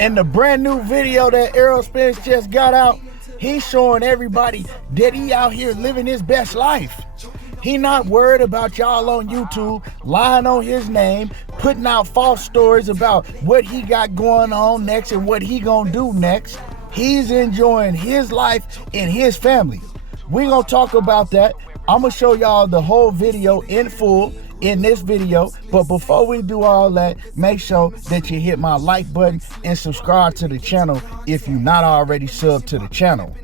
And the brand new video that Errol Spence just got out, he's showing everybody that he out here living his best life. He not worried about y'all on YouTube lying on his name, putting out false stories about what he got going on next and what he gonna do next. He's enjoying his life and his family. We gonna talk about that. I'm gonna show y'all the whole video in full in this video, but before we do all that, make sure that you hit my like button and subscribe to the channel if you're not already subbed to the channel.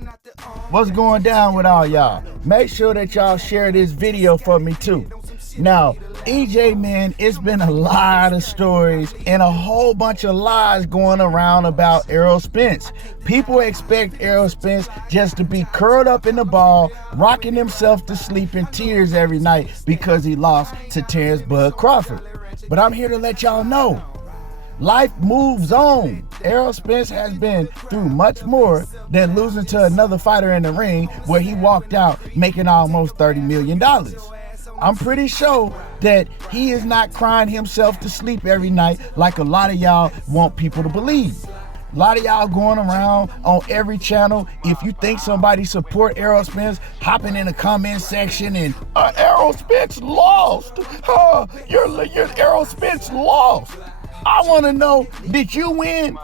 What's going down with all y'all? Make sure that y'all share this video for me too. Now, EJ, man, it's been a lot of stories and a whole bunch of lies going around about Errol Spence. People expect Errol Spence just to be curled up in the ball, rocking himself to sleep in tears every night because he lost to Terrence Bud Crawford. But I'm here to let y'all know, life moves on. Errol Spence has been through much more than losing to another fighter in the ring where he walked out making almost $30 million. I'm pretty sure that he is not crying himself to sleep every night like a lot of y'all want people to believe. A lot of y'all going around on every channel. If you think somebody support Errol Spence, hopping in the comment section and Errol Spence lost. Your Errol Spence lost. I want to know, did you win?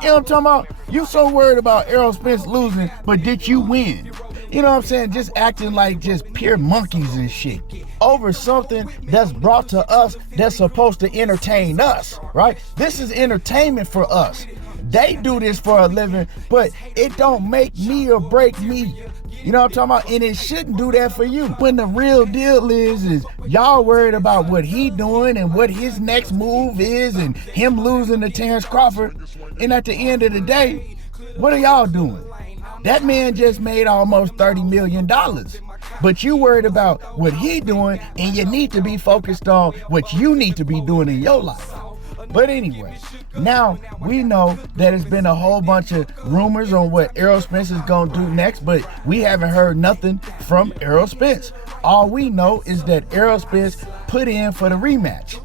You know what I'm talking about? You so worried about Errol Spence losing, but did you win? You know what I'm saying? Just acting like just pure monkeys and shit over something that's brought to us that's supposed to entertain us, right? This is entertainment for us. They do this for a living, but it don't make me or break me. You know what I'm talking about? And it shouldn't do that for you. When the real deal is y'all worried about what he doing and what his next move is and him losing to Terrence Crawford. And at the end of the day, what are y'all doing? That man just made almost $30 million. But you worried about what he doing, and you need to be focused on what you need to be doing in your life. But anyway, now we know that it's been a whole bunch of rumors on what Errol Spence is going to do next, but we haven't heard nothing from Errol Spence. All we know is that Errol Spence put in for the rematch.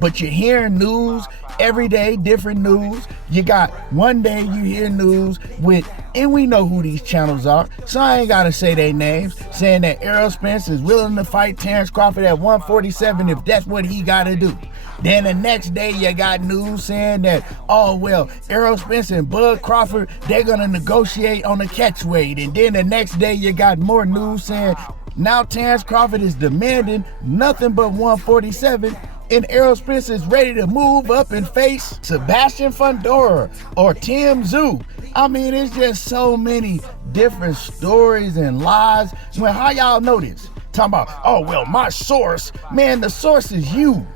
But you're hearing news every day, different news. You got one day you hear news with, and we know who these channels are, so I ain't gotta say their names, saying that Errol Spence is willing to fight Terrence Crawford at 147 if that's what he gotta do. Then the next day you got news saying that, oh well, Errol Spence and Bud Crawford, they're gonna negotiate on the catch weight. And then the next day you got more news saying now Terrence Crawford is demanding nothing but 147. And Errol Spence is ready to move up and face Sebastian Fundora or Tim Tszyu. I mean, it's just so many different stories and lies. Well, how y'all know this? Talking about, oh, well, my source. Man, the source is you.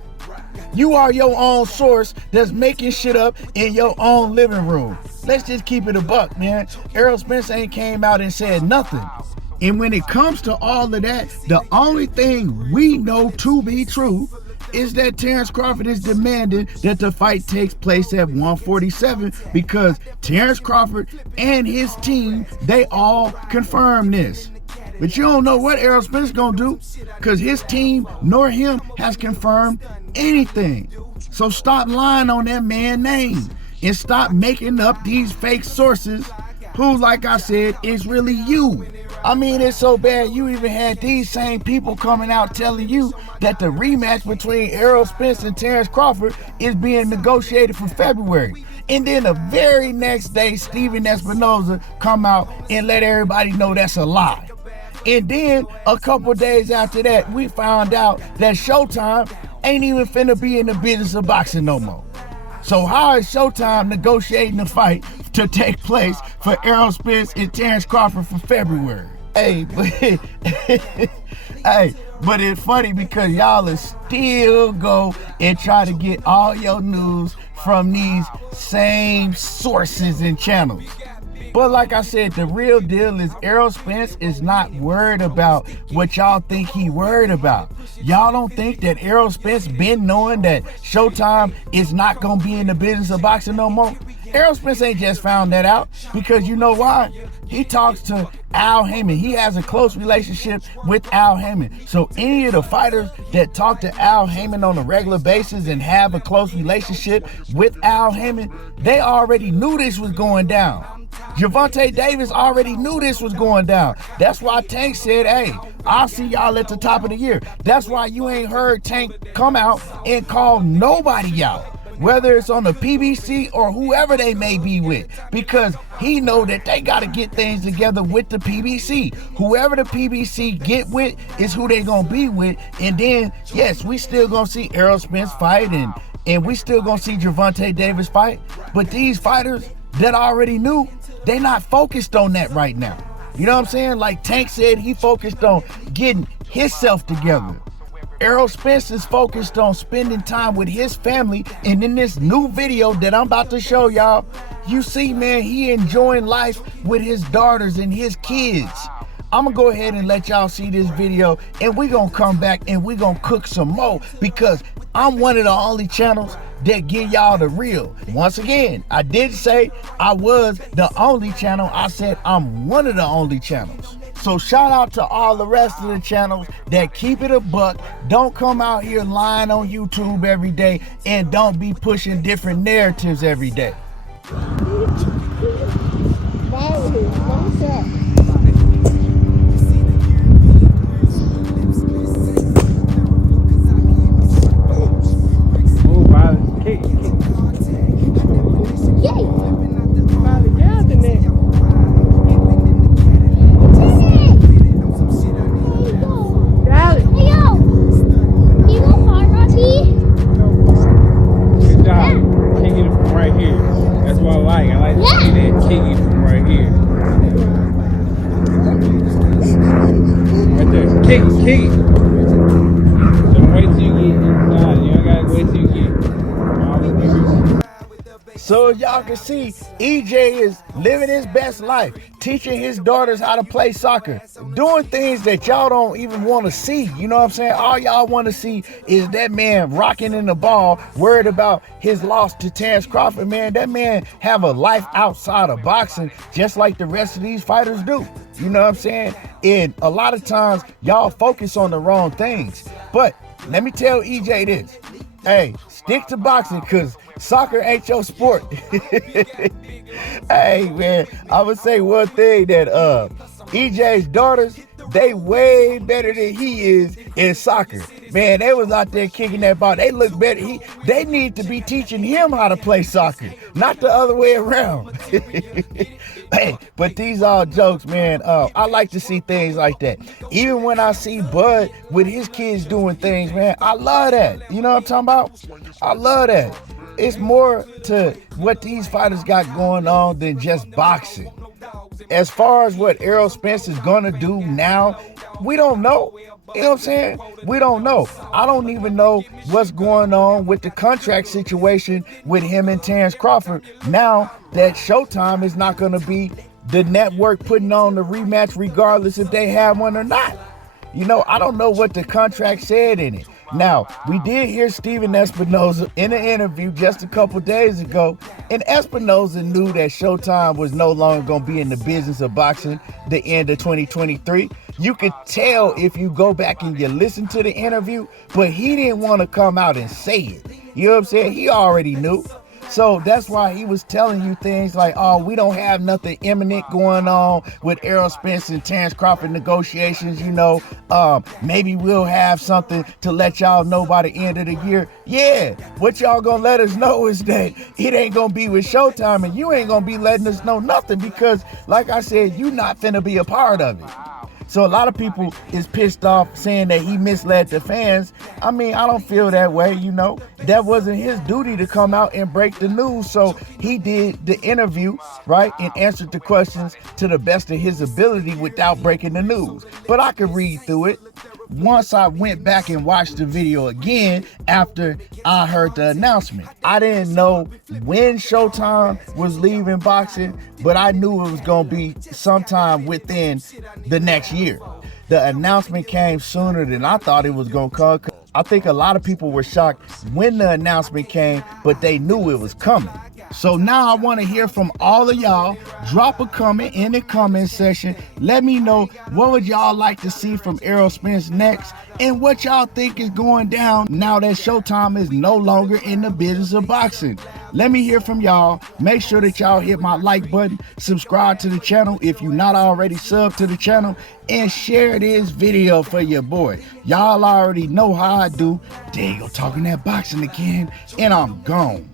You are your own source that's making shit up in your own living room. Let's just keep it a buck, man. Errol Spence ain't came out and said nothing. And when it comes to all of that, the only thing we know to be true is that Terrence Crawford is demanding that the fight takes place at 147 because Terrence Crawford and his team, they all confirmed this. But you don't know what Errol Spence is gonna do because his team nor him has confirmed anything. So stop lying on that man's name and stop making up these fake sources who, like I said, is really you. I mean, it's so bad you even had these same people coming out telling you that the rematch between Errol Spence and Terrence Crawford is being negotiated for February. And then the very next day, Steven Espinoza come out and let everybody know that's a lie. And then a couple days after that, we found out that Showtime ain't even finna be in the business of boxing no more. So how is Showtime negotiating a fight to take place for Errol Spence and Terrence Crawford for February? Hey, but it's funny because y'all is still go and try to get all your news from these same sources and channels. But like I said, the real deal is Errol Spence is not worried about what y'all think he worried about. Y'all don't think that Errol Spence been knowing that Showtime is not gonna be in the business of boxing no more? Errol Spence ain't just found that out because you know why? He talks to Al Haymon. He has a close relationship with Al Haymon. So any of the fighters that talk to Al Haymon on a regular basis and have a close relationship with Al Haymon, they already knew this was going down. Gervonta Davis already knew this was going down. That's why Tank said, hey, I'll see y'all at the top of the year. That's why you ain't heard Tank come out and call nobody out, whether it's on the PBC or whoever they may be with, because he know that they got to get things together with the PBC. Whoever the PBC get with is who they going to be with. And then, yes, we still going to see Errol Spence fight and we still going to see Gervonta Davis fight. But these fighters that already knew, they not focused on that right now. You know what I'm saying? Like Tank said, he focused on getting himself together. Errol Spence is focused on spending time with his family, and in this new video that I'm about to show y'all, you see, man, he enjoying life with his daughters and his kids. I'm gonna go ahead and let y'all see this video, and we gonna come back and we gonna cook some more, because I'm one of the only channels that give y'all the real. Once again, I did say I was the only channel. I said I'm one of the only channels. So shout out to all the rest of the channels that keep it a buck, don't come out here lying on YouTube every day, and don't be pushing different narratives every day. So y'all can see, EJ is living his best life, teaching his daughters how to play soccer, doing things that y'all don't even want to see. You know what I'm saying? All y'all want to see is that man rocking in the ball, worried about his loss to Terrence Crawford. Man, that man have a life outside of boxing, just like the rest of these fighters do. You know what I'm saying? And a lot of times, y'all focus on the wrong things. But let me tell EJ this. Hey, stick to boxing, because soccer ain't your sport. Hey, man, I would say one thing, that EJ's daughters, they way better than he is in soccer. Man, they was out there kicking that ball. They look better. They need to be teaching him how to play soccer, not the other way around. Hey, but these are jokes, man. I like to see things like that. Even when I see Bud with his kids doing things, man, I love that. You know what I'm talking about? I love that. It's more to what these fighters got going on than just boxing. As far as what Errol Spence is gonna do now, we don't know. You know what I'm saying? We don't know. I don't even know what's going on with the contract situation with him and Terrence Crawford, now that Showtime is not gonna be the network putting on the rematch regardless if they have one or not. You know, I don't know what the contract said in it. Now, we did hear Steven Espinoza in an interview just a couple days ago, and Espinoza knew that Showtime was no longer going to be in the business of boxing the end of 2023. You could tell if you go back and you listen to the interview, but he didn't want to come out and say it. You know what I'm saying? He already knew. So that's why he was telling you things like, oh, we don't have nothing imminent going on with Errol Spence and Terrence Crawford negotiations, you know. Maybe we'll have something to let y'all know by the end of the year. Yeah, what y'all gonna let us know is that it ain't gonna be with Showtime, and you ain't gonna be letting us know nothing because, like I said, you not finna be a part of it. So a lot of people is pissed off saying that he misled the fans. I mean, I don't feel that way, you know. That wasn't his duty to come out and break the news. So he did the interview, right, and answered the questions to the best of his ability without breaking the news. But I could read through it. Once I went back and watched the video again after I heard the announcement. I didn't know when Showtime was leaving boxing, but I knew it was going to be sometime within the next year. The announcement came sooner than I thought it was going to come. I think a lot of people were shocked when the announcement came, but they knew it was coming. So now I want to hear from all of y'all. Drop a comment in the comment section. Let me know what would y'all like to see from Errol Spence next, and what y'all think is going down now that Showtime is no longer in the business of boxing. Let me hear from y'all. Make sure that y'all hit my like button, subscribe to the channel if you're not already subbed to the channel, and share this video for your boy. Y'all already know how I do. There you go, talking that boxing again, and I'm gone.